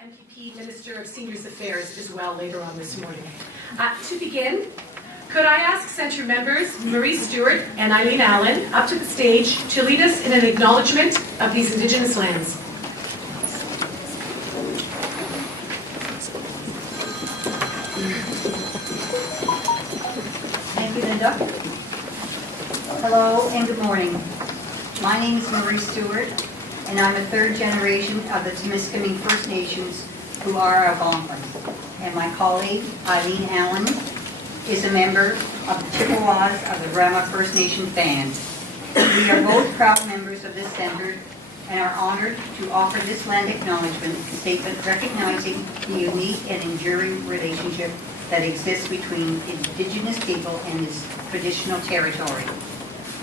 MPP Minister of Seniors Affairs as well later on this morning. To begin, could I ask Centre members Marie Stewart and Eileen Allen up to the stage to lead us in an acknowledgement of these Indigenous lands. Thank you, Linda. Hello and good morning. My name is Marie Stewart, and I'm a third generation of the Temiskaming First Nations who are Algonquins. And my colleague, Eileen Allen, is a member of the Chippewas of the Brahma First Nation band. We are both proud members of this centre and are honoured to offer this land acknowledgement statement recognizing the unique and enduring relationship that exists between Indigenous people and this traditional territory.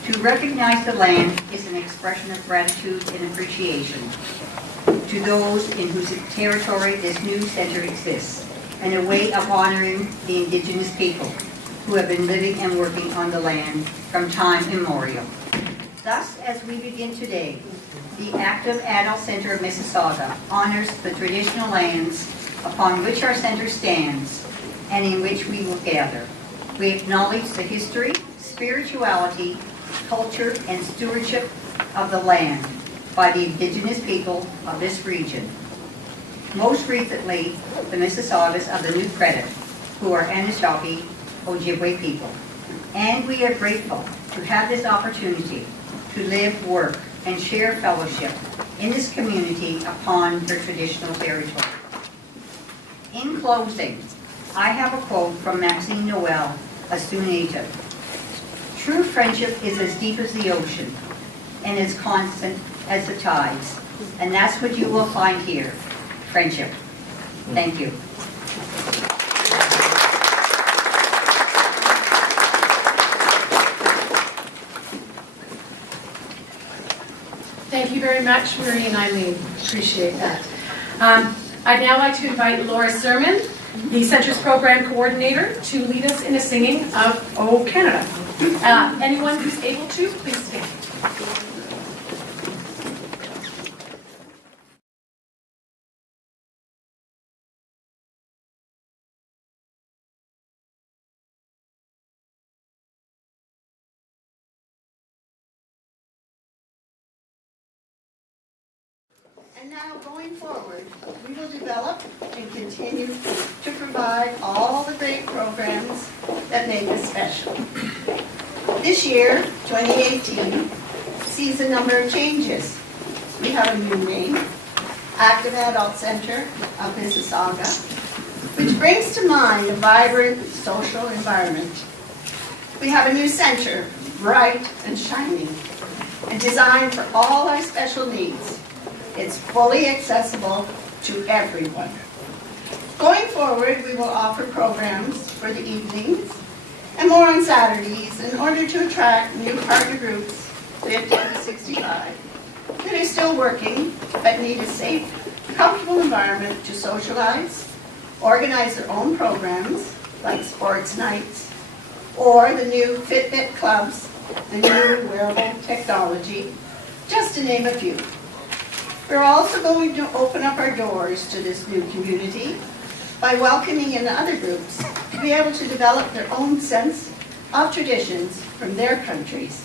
To recognize the land is an expression of gratitude and appreciation to those in whose territory this new centre exists, and a way of honouring the Indigenous people who have been living and working on the land from time immemorial. Thus, as we begin today, the Active Adult Centre of Mississauga honours the traditional lands upon which our centre stands and in which we will gather. We acknowledge the history, spirituality, culture, and stewardship of the land by the Indigenous people of this region. Most recently, the Mississaugas of the New Credit, who are Anishinaabe Ojibwe people. And we are grateful to have this opportunity to live, work, and share fellowship in this community upon their traditional territory. In closing, I have a quote from Maxine Noel, a Sioux native. True friendship is as deep as the ocean and as constant as the tides. And that's what you will find here, friendship. Thank you. Thank you very much, Marie and Eileen. Appreciate that. I'd now like to invite Laura Sermon, the Centre's Program Coordinator, to lead us in a singing of O Canada. Anyone who's able to, please stand. And now, going forward, we will develop and continue to provide all the great programs that make us special. This year, 2018, sees a number of changes. We have a new name, Active Adult Centre of Mississauga, which brings to mind a vibrant social environment. We have a new centre, bright and shining, and designed for all our special needs. It's fully accessible to everyone. Going forward, we will offer programs for the evenings and more on Saturdays in order to attract new partner groups, 50 to 65, that are still working but need a safe, comfortable environment to socialize, organize their own programs like sports nights, or the new Fitbit clubs, the new wearable technology, just to name a few. We're also going to open up our doors to this new community by welcoming in other groups to be able to develop their own sense of traditions from their countries.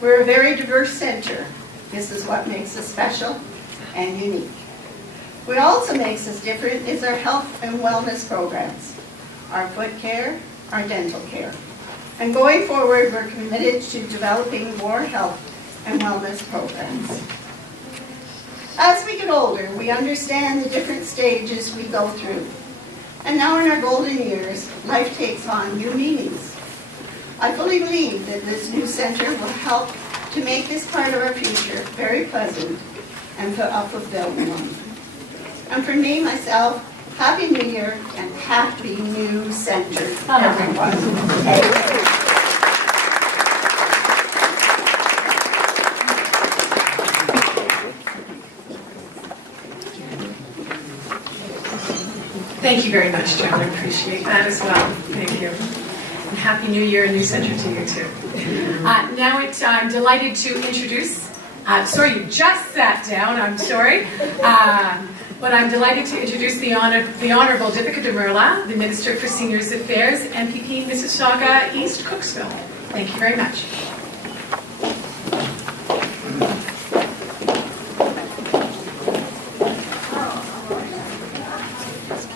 We're a very diverse centre. This is what makes us special and unique. What also makes us different is our health and wellness programs, our foot care, our dental care. And going forward, we're committed to developing more health and wellness programs. As we get older, we understand the different stages we go through. And now in our golden years, life takes on new meanings. I fully believe that this new centre will help to make this part of our future very pleasant and a fulfilling one. And for me, myself, Happy New Year and Happy New Centre, everyone. Thank you very much, Joan. I appreciate that as well. Thank you. And Happy New Year and New Centre to you, too. Now I'm delighted to introduce, sorry, you just sat down, I'm sorry. But I'm delighted to introduce the Honourable Deepika Demirla, the Minister for Seniors Affairs, MPP Mississauga East Cooksville. Thank you very much.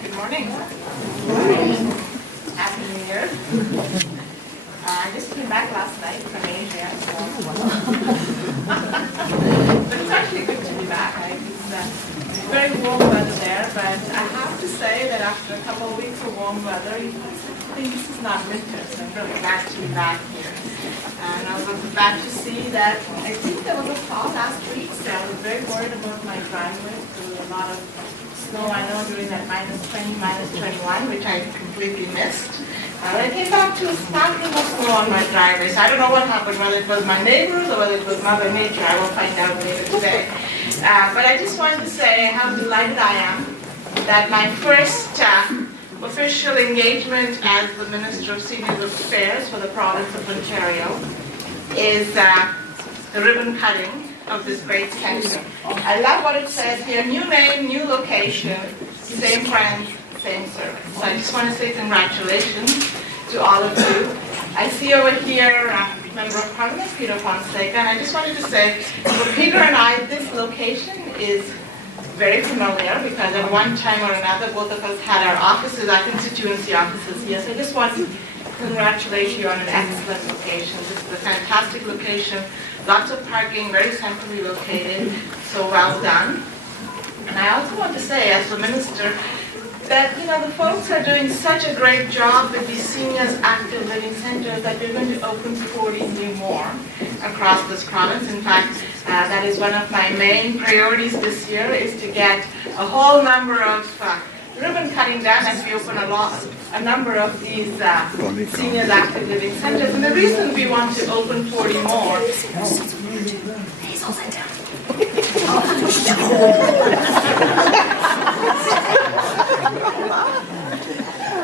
Good morning. Happy New Year. I just came back last night from Asia, so. But it's actually good to be back. It's very warm weather there, but I have to say that after a couple of weeks of warm weather, you think this is not winter, so I'm really glad to be back here. And I was glad to see that I think there was a thaw last week, so I was very worried about my driveway. There was a lot of snow, I know, during that -20, -21, which I completely missed. I came back to a splattering of snow on my driveway, so I don't know what happened, whether it was my neighbors or whether it was Mother Nature. I will find out later today. But I just wanted to say how delighted I am that my first official engagement as the Minister of Seniors Affairs for the province of Ontario is the ribbon cutting of this great center. I love what it says here: new name, new location, same friends, same service. So I just want to say congratulations to all of you. I see over here Member of Parliament Peter Fonseca, and I just wanted to say, for Peter and I, this location is very familiar because at one time or another, both of us had our offices, our constituency offices here. So I just want to congratulate you on an excellent location. This is a fantastic location, lots of parking, very centrally located, so well done. And I also want to say, as the Minister, that the folks are doing such a great job with these seniors active living centers that we're going to open 40 new more across this province. In fact, that is one of my main priorities this year, is to get a whole number of ribbon cutting done as we open a number of these seniors active living centers. And the reason we want to open 40 more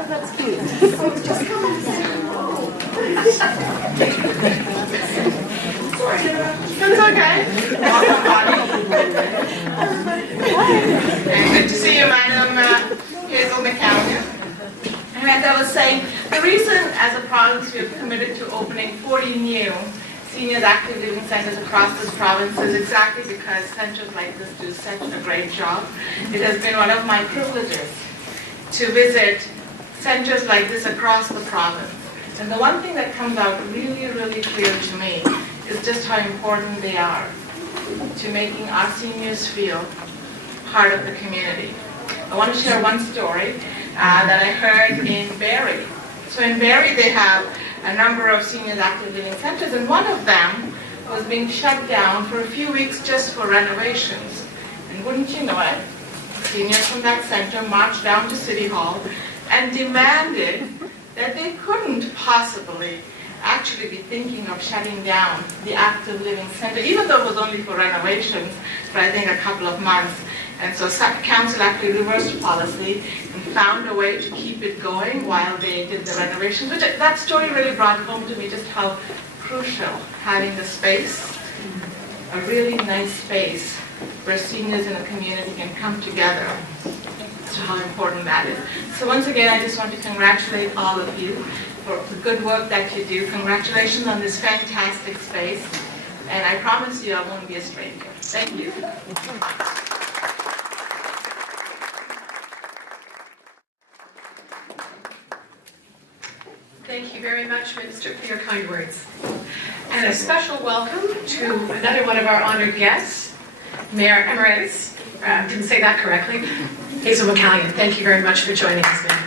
That's cute. It's okay. Welcome, Bonnie. And good to see you, Madam Hazel McCallum. And as I was saying, the reason as a province we have committed to opening 40 new seniors active living centers across this province is exactly because centers like this do such a great job. It has been one of my privileges to visit centers like this across the province. And the one thing that comes out really, really clear to me is just how important they are to making our seniors feel part of the community. I want to share one story that I heard in Barrie. So in Barrie they have a number of seniors active living centers, and one of them was being shut down for a few weeks just for renovations. And wouldn't you know it, seniors from that center marched down to City Hall and demanded that they couldn't possibly actually be thinking of shutting down the active living center, even though it was only for renovations for I think a couple of months. And so council actually reversed policy and found a way to keep it going while they did the renovations. Which that story really brought home to me just how crucial having the space, a really nice space where seniors in the community can come together. So how important that is. So once again, I just want to congratulate all of you for the good work that you do. Congratulations on this fantastic space. And I promise you I won't be a stranger. Thank you. Thank you very much, Minister, for your kind words. And a special welcome to another one of our honored guests, Mayor Emeritus, didn't say that correctly, Hazel McCallum. Thank you very much for joining us, Mayor.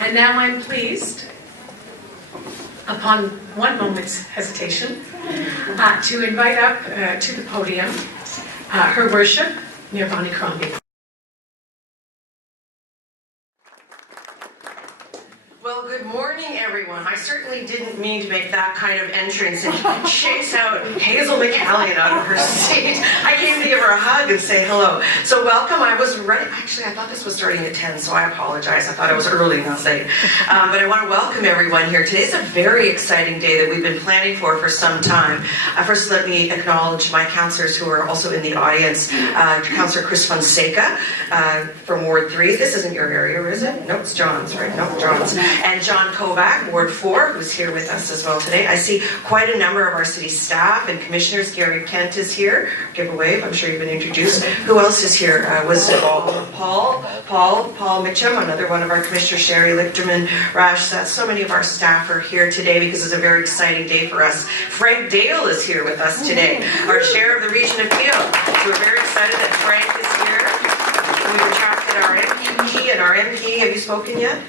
And now I'm pleased, upon one moment's hesitation, to invite up to the podium Her Worship, Mayor Bonnie Crombie. Well, Good morning, everyone. I certainly didn't mean to make that kind of entrance and chase out Hazel McCallion out of her seat. I came to give her a hug and say hello. So welcome. I was ready. Actually, I thought this was starting at 10, so I apologize. I thought it was early, not late. But I want to welcome everyone here. Today's a very exciting day that we've been planning for some time. First, let me acknowledge my councillors who are also in the audience. Councillor Chris Fonseca from Ward 3. This isn't your area, is it? Nope, it's John's, right? Nope, John's. And John Kovac, Ward 4, who's here with us as well today. I see quite a number of our city staff and commissioners. Gary Kent is here. Give a wave. I'm sure you've been introduced. Who else is here? Was it Paul Mitchum, another one of our commissioners, Sherry Lichterman, Rash. So many of our staff are here today because it's a very exciting day for us. Frank Dale is here with us today, our chair of the Region of Peel. So we're very excited that Frank is here. We've attracted our MPP, and our MP, have you spoken yet?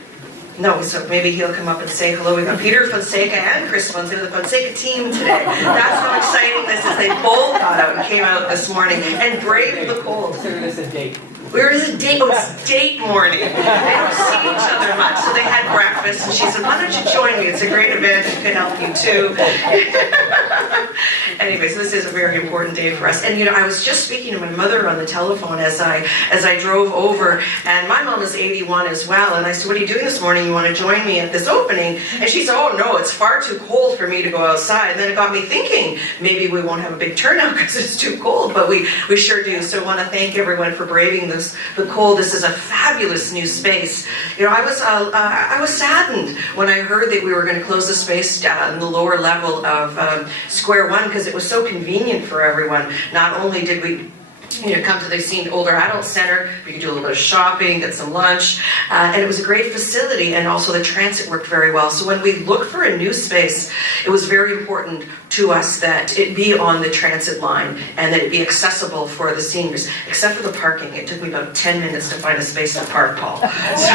No, so maybe he'll come up and say hello. We've got Peter Fonseca and Chris Fonseca, the Fonseca team today. That's how exciting this is. They both got out and came out this morning and braved the cold. Consider this a date. Where is it? Date? Oh, it's date morning. They don't see each other much, so they had breakfast, and she said, "Why don't you join me? It's a great event. It could help you too." Anyway, so this is a very important day for us. And I was just speaking to my mother on the telephone as I drove over, and my mom is 81 as well. And I said, "What are you doing this morning? You want to join me at this opening?" And she said, "Oh no, it's far too cold for me to go outside." And then it got me thinking, maybe we won't have a big turnout because it's too cold, but we sure do. So I want to thank everyone for braving the cold. This is a fabulous new space. I was saddened when I heard that we were going to close the space in the lower level of Square One because it was so convenient for everyone. Not only did we come to the older adult center, we could do a little bit of shopping, get some lunch, and it was a great facility, and also the transit worked very well. So when we looked for a new space, it was very important to us that it be on the transit line and that it be accessible for the seniors, except for the parking. It took me about 10 minutes to find a space to park, Paul. So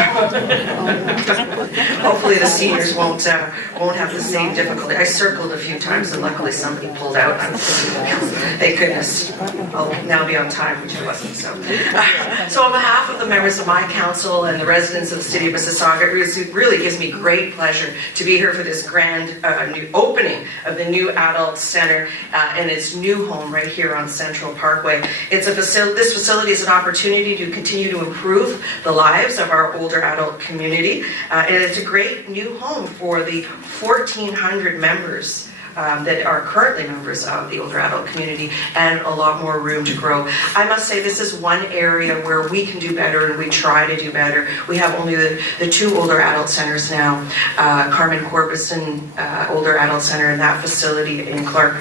hopefully the seniors won't have the same difficulty. I circled a few times and luckily somebody pulled out. Thank goodness. I'll now be on time, which I wasn't. So on behalf of the members of my council and the residents of the city of Mississauga, it really gives me great pleasure to be here for this grand new opening of the new adult center and its new home right here on Central Parkway. This facility is an opportunity to continue to improve the lives of our older adult community, and it's a great new home for the 1,400 members that are currently members of the older adult community, and a lot more room to grow. I must say this is one area where we can do better and we try to do better. We have only the two older adult centers now, Carmen Corpusson Older Adult Center and that facility in Port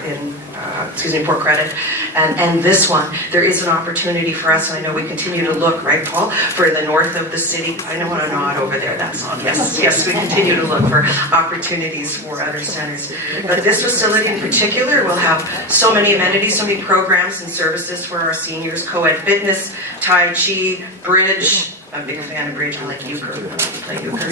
Credit, and this one. There is an opportunity for us, and I know we continue to look, right, Paul, for the north of the city. I know what a nod over there, that's on. Yes, we continue to look for opportunities for other centers. But this facility in particular will have so many amenities, so many programs and services for our seniors: co-ed fitness, Tai Chi, bridge. I'm a big fan of bridge. I like euchre. Play euchre.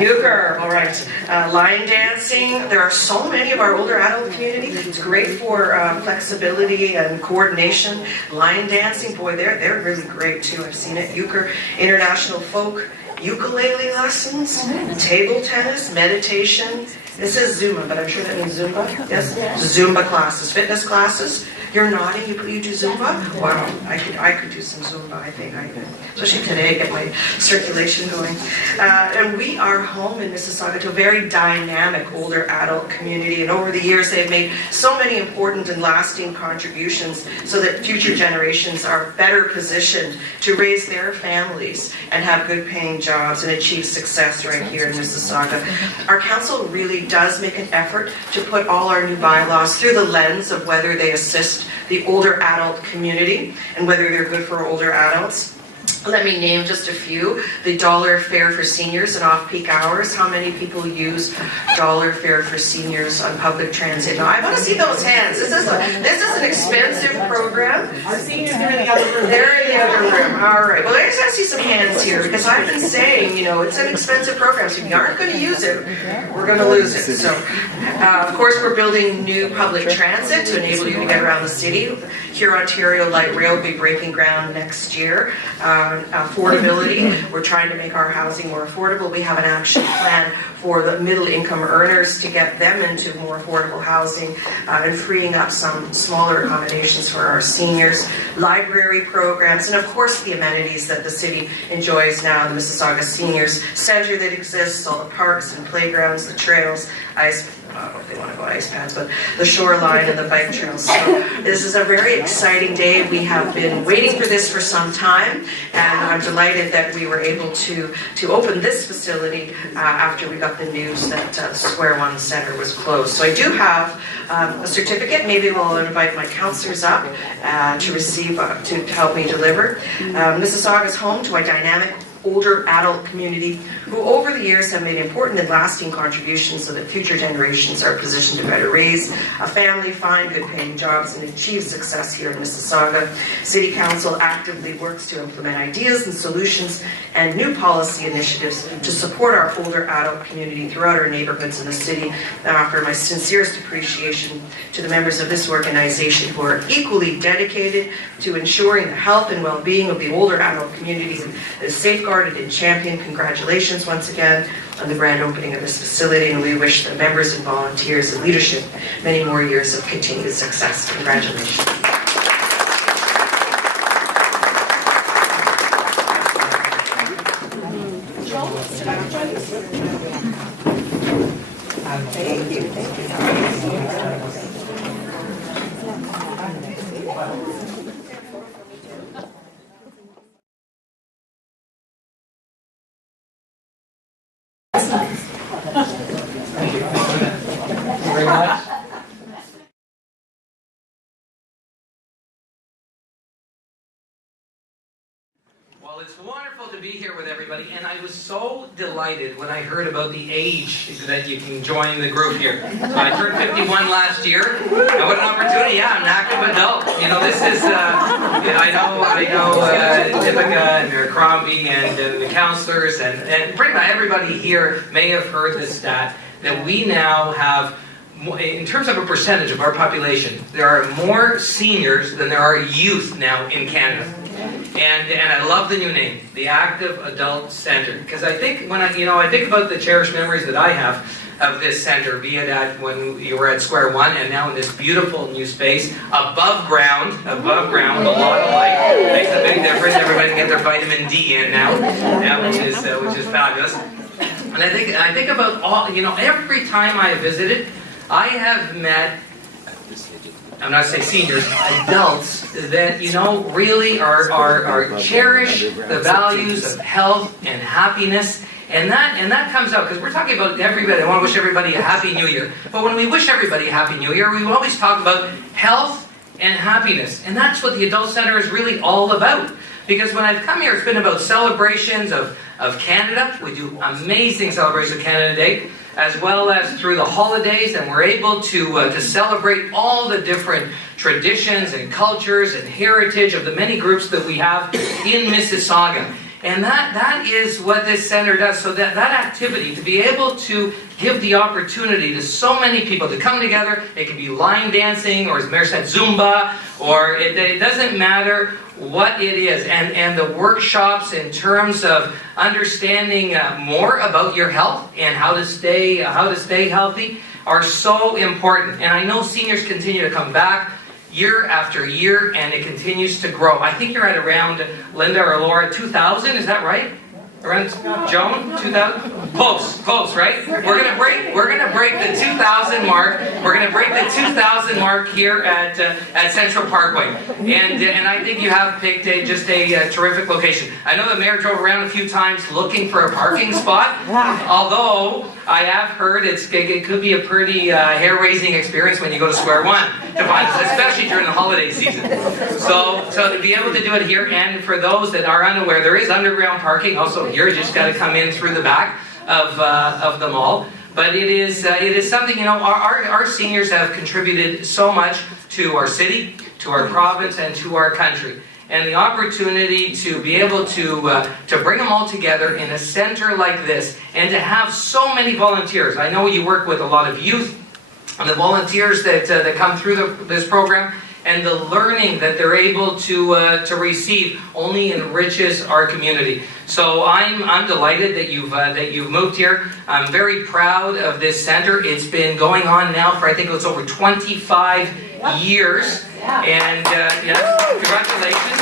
Euchre, all right. Line dancing. There are so many of our older adult community. It's great for flexibility and coordination. Line dancing, boy, they're really great too. I've seen it. Euchre, international folk, ukulele lessons, table tennis, meditation. This is Zumba, but I'm sure that means Zumba. Yes, Zumba classes, fitness classes. You're nodding. You do Zumba? Wow, I could do some Zumba. I think I could, especially today, get my circulation going. And we are home in Mississauga to a very dynamic older adult community. And over the years, they've made so many important and lasting contributions so that future generations are better positioned to raise their families and have good-paying jobs and achieve success right here in Mississauga. Our council really does make an effort to put all our new bylaws through the lens of whether they assist the older adult community and whether they're good for older adults. Let me name just a few. The dollar fare for seniors in off-peak hours. How many people use dollar fare for seniors on public transit? Now, I want to see those hands. This is an expensive program. them? Our seniors are in the other room. They're in the other room. All right. Well, I just want to see some hands here because I've been saying, you know, it's an expensive program. So if you aren't going to use it, we're going to lose it. So, of course, we're building new public transit to enable you to get around the city. Here, Ontario Light Rail will be breaking ground next year. Affordability. We're trying to make our housing more affordable. We have an action plan for the middle income earners to get them into more affordable housing and freeing up some smaller accommodations for our seniors, library programs, and of course the amenities that the city enjoys now, the Mississauga Seniors Centre that exists, all the parks and playgrounds, the trails, I don't know if they want to go ice pads, but the shoreline and the bike trails. So this is a very exciting day. We have been waiting for this for some time, and I'm delighted that we were able to open this facility after we got the news that Square One Centre was closed. So I do have a certificate. Maybe we'll invite my councillors up to receive, to help me deliver. Mississauga is home to a dynamic older adult community who over the years have made important and lasting contributions so that future generations are positioned to better raise a family, find good paying jobs, and achieve success here in Mississauga. City Council actively works to implement ideas and solutions and new policy initiatives to support our older adult community throughout our neighborhoods in the city. I offer my sincerest appreciation to the members of this organization who are equally dedicated to ensuring the health and well-being of the older adult community that is safeguarded and championed. Congratulations once again on the grand opening of this facility, and we wish the members and volunteers and leadership many more years of continued success. Congratulations. Thank you. Well, it's wonderful to be here with everybody, and I was so delighted when I heard about the age that you can join the group here. So I turned 51 last year, and what an opportunity! Yeah, I'm an active adult. You know, this is I know Tipica and Mayor Crombie and the councillors and pretty much everybody here may have heard this stat that we now have. In terms of a percentage of our population, there are more seniors than there are youth now in Canada. And I love the new name, the Active Adult Centre, because I think when I think about the cherished memories that I have of this centre, be it at when you were at Square One and now in this beautiful new space, above ground, with a lot of light, makes a big difference. Everybody can get their vitamin D in now, which is fabulous. And I think about all, every time I visited, I have met, I'm not saying seniors, adults that, really are cherish the values of health and happiness. And that comes out, because we're talking about everybody, I want to wish everybody a Happy New Year. But when we wish everybody a Happy New Year, we always talk about health and happiness. And that's what the Adult Centre is really all about. Because when I've come here, it's been about celebrations of Canada. We do amazing celebrations of Canada Day, as well as through the holidays, and we're able to celebrate all the different traditions and cultures and heritage of the many groups that we have in Mississauga. And that is what this centre does. So that activity, to be able to give the opportunity to so many people to come together, it can be line dancing, or as Mayor said, Zumba, or it doesn't matter what it is. And the workshops in terms of understanding more about your health and how to stay healthy are so important. And I know seniors continue to come back year after year, and it continues to grow. I think you're at around, Linda or Laura, 2,000, is that right? Around Joan, 2,000? Close, right? We're gonna break the 2,000 mark. We're gonna break the 2,000 mark here at Central Parkway, and I think you have picked just a terrific location. I know the mayor drove around a few times looking for a parking spot, although I have heard it could be a pretty hair-raising experience when you go to Square One to find us, especially during the holiday season. So to be able to do it here, and for those that are unaware, there is underground parking also here. You just got to come in through the back of the mall. But it is something, our seniors have contributed so much to our city, to our province and to our country. And the opportunity to be able to bring them all together in a center like this, and to have so many volunteers. I know you work with a lot of youth, and the volunteers that come through this program, and the learning that they're able to receive only enriches our community. So I'm delighted that you've moved here. I'm very proud of this center. It's been going on now for, I think it's over 25 years. And yes, congratulations.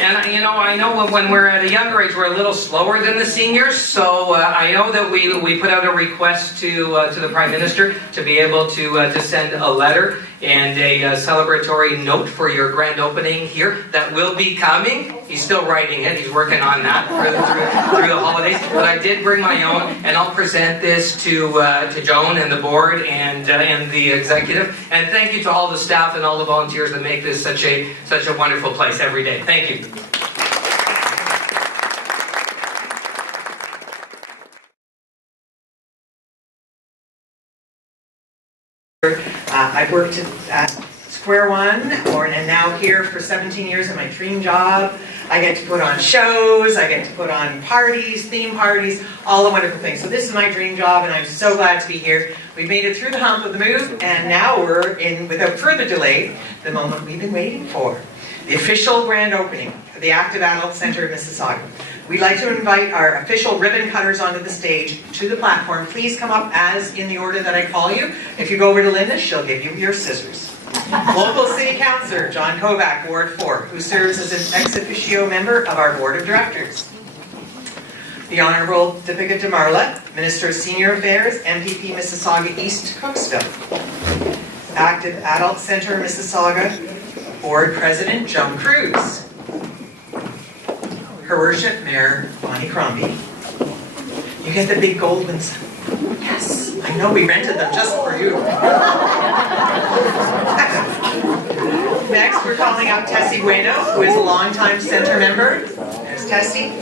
And I know when we're at a younger age, we're a little slower than the seniors. So I know that we put out a request to the Prime Minister to be able to send a letter and a celebratory note for your grand opening here. That will be coming. He's still writing it. He's working on that through the holidays. But I did bring my own, and I'll present this to Joan and the board and the executive. And thank you to all the staff and all the volunteers that make this such a wonderful place every day. Thank you. I've worked at Square One, and now here for 17 years in my dream job. I get to put on shows, I get to put on parties, theme parties, all the wonderful things. So this is my dream job, and I'm so glad to be here. We've made it through the hump of the move, and now we're in, without further delay, the moment we've been waiting for. The official grand opening of the Active Adult Centre of Mississauga. We'd like to invite our official ribbon cutters onto the stage, to the platform. Please come up as in the order that I call you. If you go over to Linda, she'll give you your scissors. Local City Councillor John Kovac, Ward 4, who serves as an ex officio member of our Board of Directors. The Honourable Deepika Damarla, Minister of Senior Affairs, MPP Mississauga East Cooksville. Active Adult Centre Mississauga, Board President Joan Cruz. Her Worship Mayor Bonnie Crombie. You get the big gold ones. Yes, I know, we rented them just for you. Next, we're calling out Tessie Bueno, who is a longtime centre member. There's Tessie.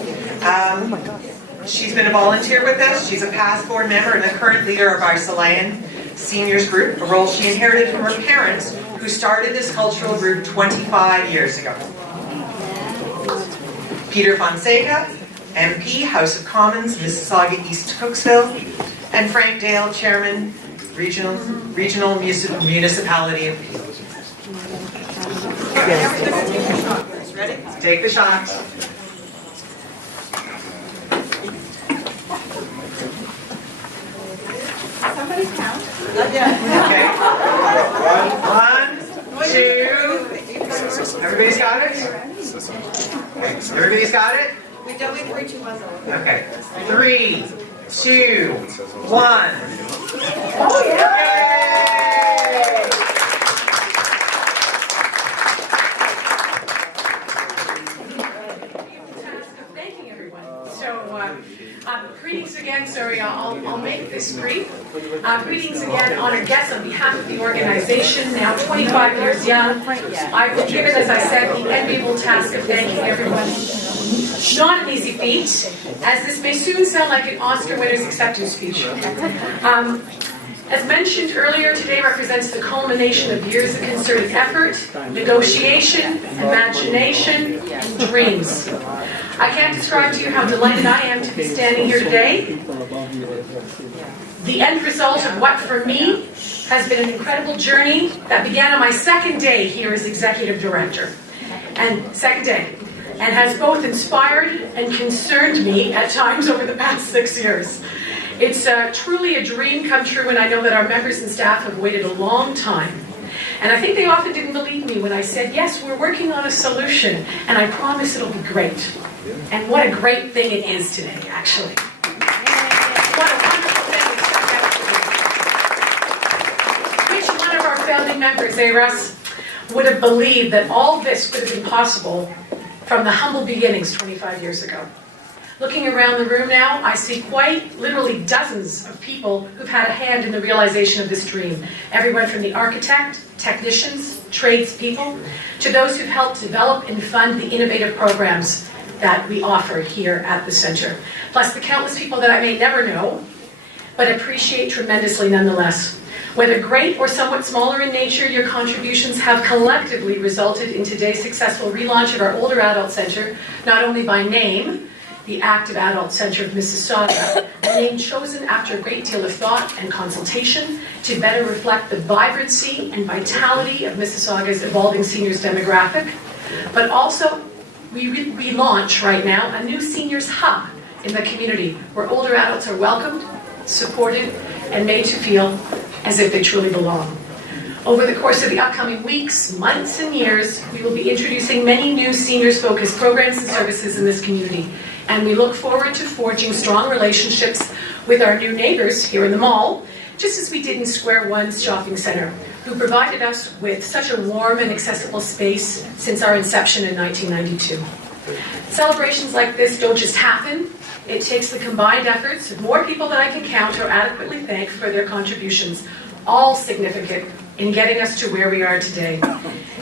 She's been a volunteer with us. She's a past board member and the current leader of our Silayan Seniors Group, a role she inherited from her parents, who started this cultural group 25 years ago. Peter Fonseca, MP, House of Commons, Mississauga East Cooksville, and Frank Dale, Chairman, Regional Municipality of Peel. Ready? Take the shot. Somebody count. Okay. 1, 2. Everybody's got it? Everybody's got it? We don't need to reach you once over. Okay. 3, 2, 1. Oh, yeah. Yay! Thanking everyone. So, greetings again. Sorry, I'll make this brief. Greetings again, honored guests, on behalf of the organization, now 25 years young. I've been given, as I said, the enviable task of thanking everyone. Not an easy feat, as this may soon sound like an Oscar winner's acceptance speech. As mentioned earlier, today represents the culmination of years of concerted effort, negotiation, imagination, and dreams. I can't describe to you how delighted I am to be standing here today. The end result of what, for me, has been an incredible journey that began on my second day here as Executive Director. And has both inspired and concerned me at times over the past 6 years. It's truly a dream come true, and I know that our members and staff have waited a long time. And I think they often didn't believe me when I said, yes, we're working on a solution, and I promise it'll be great. And what a great thing it is today, actually. What a wonderful thing it's turned out to be. Which one of our founding members, Russ, would have believed that all this could have been possible from the humble beginnings 25 years ago? Looking around the room now, I see quite literally dozens of people who've had a hand in the realization of this dream. Everyone from the architect, technicians, tradespeople, to those who've helped develop and fund the innovative programs that we offer here at the Centre. Plus the countless people that I may never know, but appreciate tremendously nonetheless. Whether great or somewhat smaller in nature, your contributions have collectively resulted in today's successful relaunch of our Older Adult Centre, not only by name, the Active Adult Centre of Mississauga, a name chosen after a great deal of thought and consultation to better reflect the vibrancy and vitality of Mississauga's evolving seniors demographic, but also we relaunch right now a new seniors hub in the community where older adults are welcomed, supported, and made to feel as if they truly belong. Over the course of the upcoming weeks, months, and years, we will be introducing many new seniors-focused programs and services in this community, and we look forward to forging strong relationships with our new neighbors here in the mall, just as we did in Square One's shopping centre, who provided us with such a warm and accessible space since our inception in 1992. Celebrations like this don't just happen. It takes the combined efforts of more people than I can count or adequately thank for their contributions, all significant in getting us to where we are today.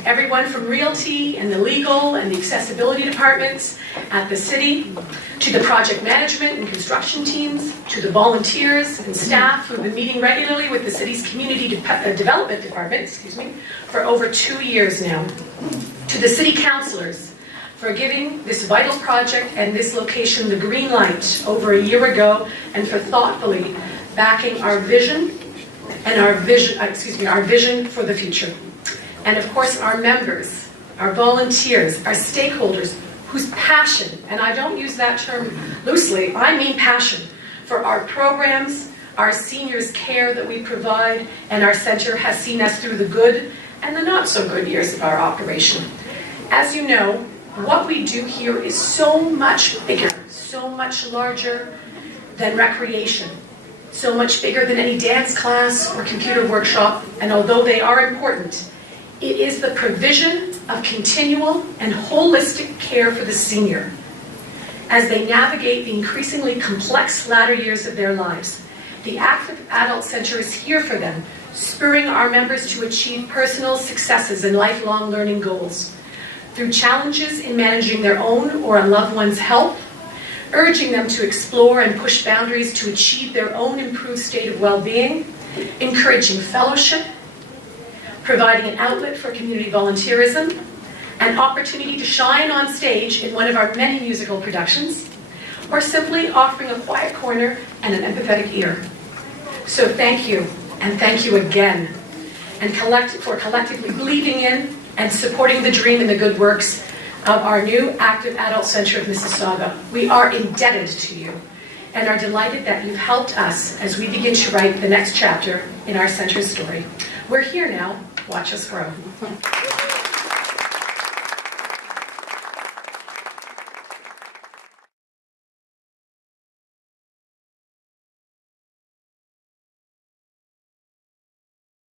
Everyone from realty and the legal and the accessibility departments at the city, to the project management and construction teams, to the volunteers and staff who've been meeting regularly with the city's community development department, for over 2 years now, to the city councillors for giving this vital project and this location the green light over a year ago, and for thoughtfully backing our vision and our vision for the future. And of course, our members, our volunteers, our stakeholders, whose passion, and I don't use that term loosely, I mean passion, for our programs, our seniors' care that we provide, and our centre has seen us through the good and the not so good years of our operation. As you know, what we do here is so much bigger, so much larger than recreation, so much bigger than any dance class or computer workshop, and although they are important, it is the provision of continual and holistic care for the senior as they navigate the increasingly complex latter years of their lives. The Active Adult Centre is here for them, spurring our members to achieve personal successes and lifelong learning goals through challenges in managing their own or a loved one's health, urging them to explore and push boundaries to achieve their own improved state of well-being, encouraging fellowship, providing an outlet for community volunteerism, an opportunity to shine on stage in one of our many musical productions, or simply offering a quiet corner and an empathetic ear. So thank you, and thank you again, and for collectively believing in and supporting the dream and the good works of our new Active Adult Centre of Mississauga. We are indebted to you and are delighted that you've helped us as we begin to write the next chapter in our centre's story. We're here now. Watch us grow.